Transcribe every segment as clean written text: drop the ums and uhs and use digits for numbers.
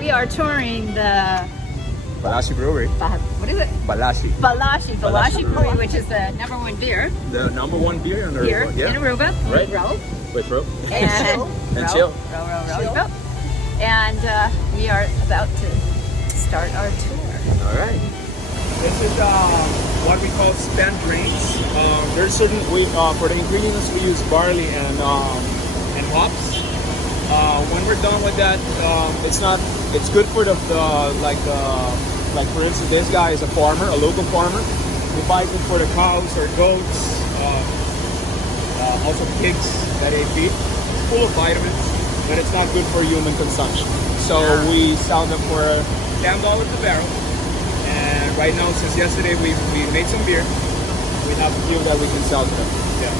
we are touring the Balashi Brewery. what is it? Balashi Brewery, which is the #1 beer. The #1 beer in Aruba. Here in Aruba. Right. Row. With row. And chill. Row. And we are about to start our tour. All right. This is what we call spent drinks. There's certain for the ingredients we use barley and hops. When we're done with that, it's good for the like for instance, this guy is a farmer, a local farmer. He buys it for the cows or goats, also pigs that they feed. It's full of vitamins, but it's not good for human consumption. So we sell them for $10 a barrel. And right now, since yesterday, we made some beer. We have a few that we can sell to them. Yeah.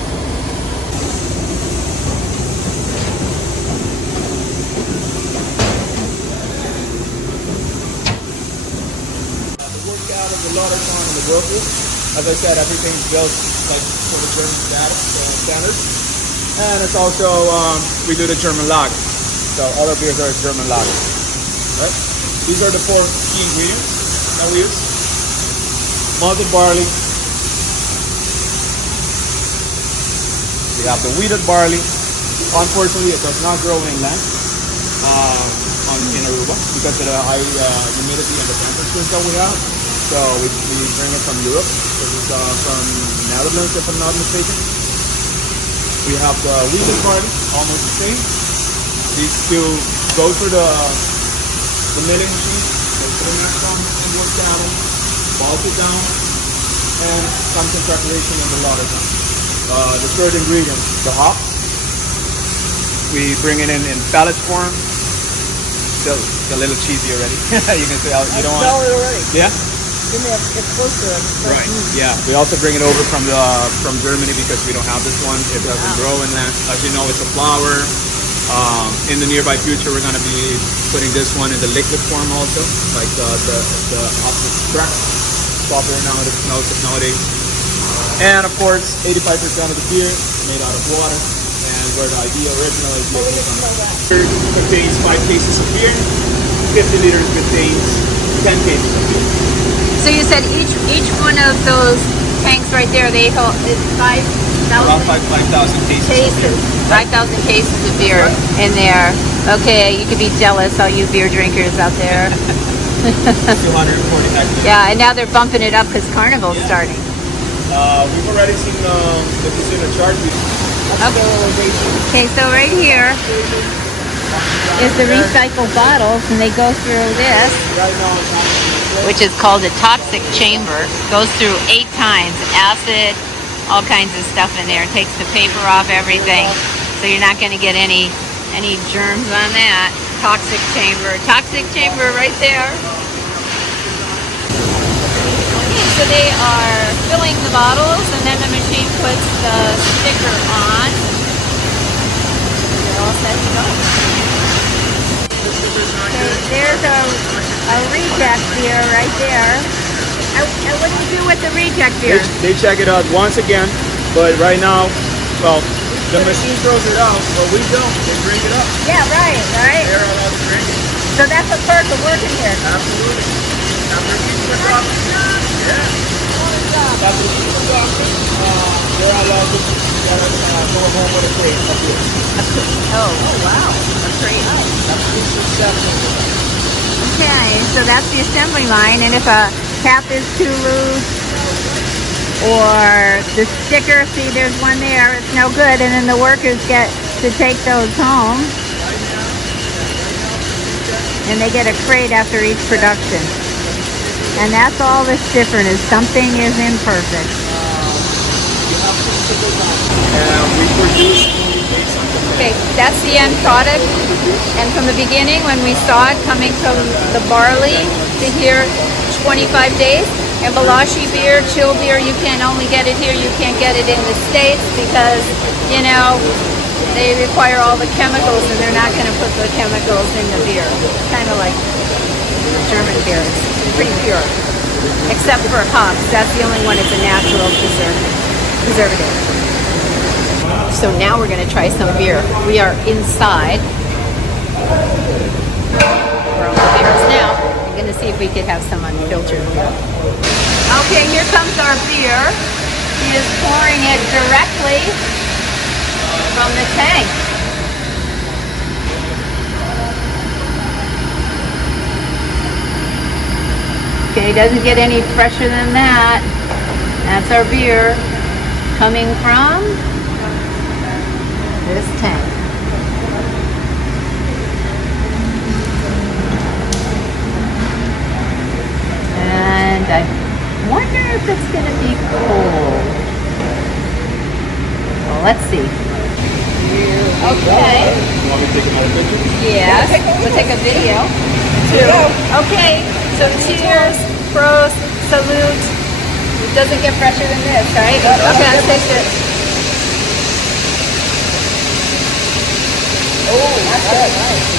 The workout of the Lauder Farm and the Whirlpool. As I said, everything's built like for the German standards. And it's also, we do the German lager. So all our beers are German lager. Right? These are the 4 key ingredients that we use. Malted barley. We have the wheated barley. Unfortunately, it does not grow inland in Aruba because of the high humidity and the temperatures that we have. So we bring it from Europe. This is from Netherlands, if I'm not mistaken. We have the wheated barley, almost the same. These two go through the milling machine. Go to the next one and work down, malt it down, and comes in preparation in the Lauder Farm. The third ingredient, the hops. We bring it in pellet form. Still a little cheesy already. You can say you don't want it already. Yeah. It's close to it. Right. Yeah. We also bring it over from Germany because we don't have this one. It doesn't grow in that. As you know, it's a flower. In the nearby future, we're going to be putting this one in the liquid form also, like the hops extract. Popular nowadays. And of course, 85% of the beer is made out of water, and where the original idea contains 5 cases of beer, 50 liters contains 10 cases of beer. So you said each one of those tanks right there, they hold 5,000 Around 5,000 cases. 5,000 cases of beer in there. Okay, you could be jealous, all you beer drinkers out there. 240 hectares. Yeah, and now they're bumping it up because Carnival's starting. We've already seen the chart. Okay, so right here is the recycled bottles, and they go through this, which is called a toxic chamber. Goes through 8 times, acid, all kinds of stuff in there. It takes the paper off everything, so you're not going to get any germs on that. Toxic chamber right there. So they are filling the bottles, and then the machine puts the sticker on. They're all set to go. So there's a reject beer right there. And what do you do with the reject beer? They check it out once again, but right now, well, the machine throws it out, but we don't. They bring it up. Yeah, right. They're allowed to drink it. So that's a perk of working here. Absolutely. After keeping the doctor, after keeping the doctor, they're allowed to go home with a crate of beer. Oh, wow. That's great. That's Okay, so that's the assembly line, and if a cap is too loose or the sticker, see there's one there, it's no good, and then the workers get to take those home, and they get a crate after each production. And that's all that's different, is something is imperfect. We produce. Okay, that's the end product. And from the beginning, when we saw it coming from the barley to here, 25 days. And Balashi beer, chill beer, you can only get it here. You can't get it in the States because, you know, they require all the chemicals, and they're not going to put the chemicals in the beer. Kind of like German beer. It's pretty pure. Except for hops. That's the only one that's a natural preservative. So now we're going to try some beer. We are inside. our own beers now. I'm gonna see if we could have some unfiltered beer. Okay, here comes our beer. He is pouring it directly from the tank. Okay, doesn't get any fresher than that. That's our beer coming from this tank. And I wonder if it's going to be cold. Well, let's see. Okay. You want me to take another picture? Yes. We'll take a video too. Okay. So cheers, pros, salute. It doesn't get fresher than this, right? Okay, let's taste it. Oh, that's good.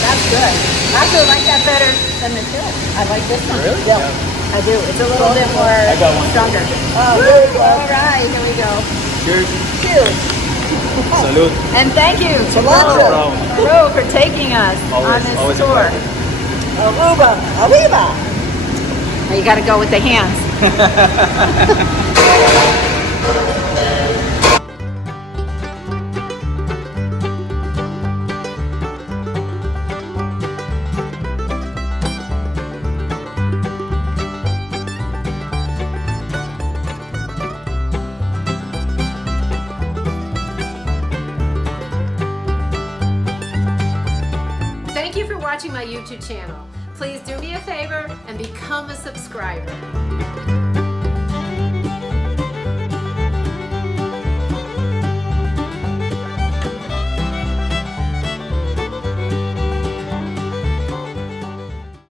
That's good. I actually like that better than the chill. I like this one. Really? Yeah. I do. It's a little bit more I got one. stronger. Oh, there you go. All right, here we go. Cheers. Cheers. Salute. And thank you to Salute. Ro for taking us on this Always a tour. pleasure. Aruba. Arriba. Now you got to go with the hands. Thank you for watching my YouTube channel. Please do me a favor and become a subscriber.